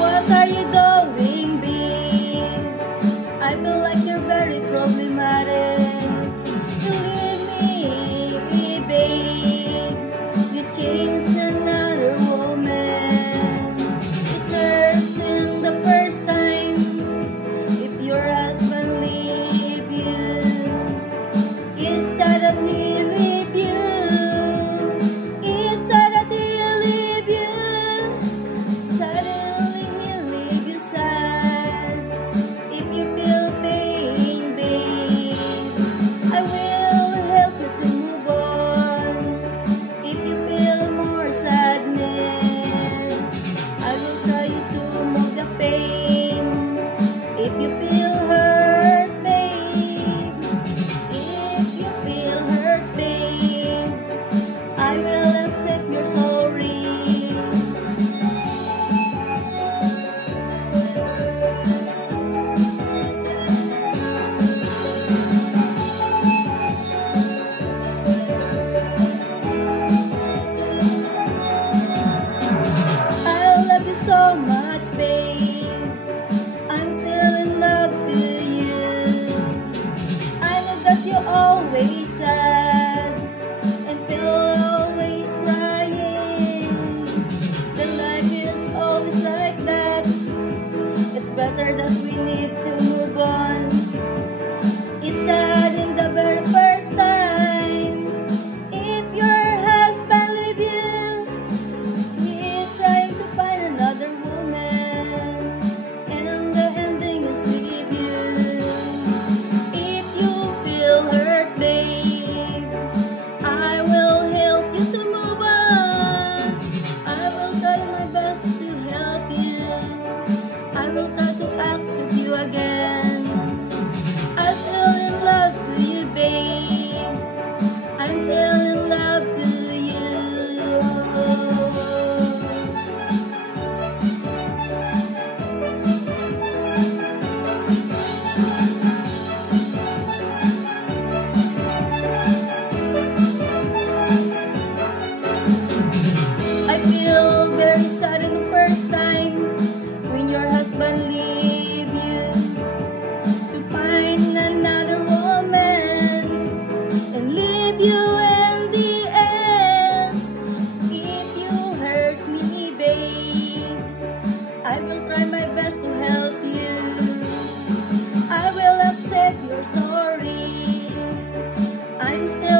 What are you doing, babe? I feel like you're very problematic. You leave me, babe. You changed another woman. It hurts in the first time if your husband leave you. It's sad that he leave you. It's sad that he leave you. Suddenly he leave you sad. If you feel pain, babe, I will help you to move on. If you feel more sadness, I will try you to move the pain. If you feel hurt, babe, if you feel hurt, babe, I will accept your sorry. I love you so much, babe. I'm still in love to you. I know that you're always sad and feel always crying. The life is always like that. It's better that we need to move on. It's sad in the very first time. If your husband leave you, he's trying to find another woman, and the ending is leave you. If you feel hurt, babe, I will help you to move on. I will try my best to help you. I will try to accept you again. I'm still in love to you, babe. I'm still in love to you. I feel very sad in the first time when your husband leave you to find another woman and leave you in the end. If you hurt me, babe, I will try my best to help you. I will accept your sorry. I'm still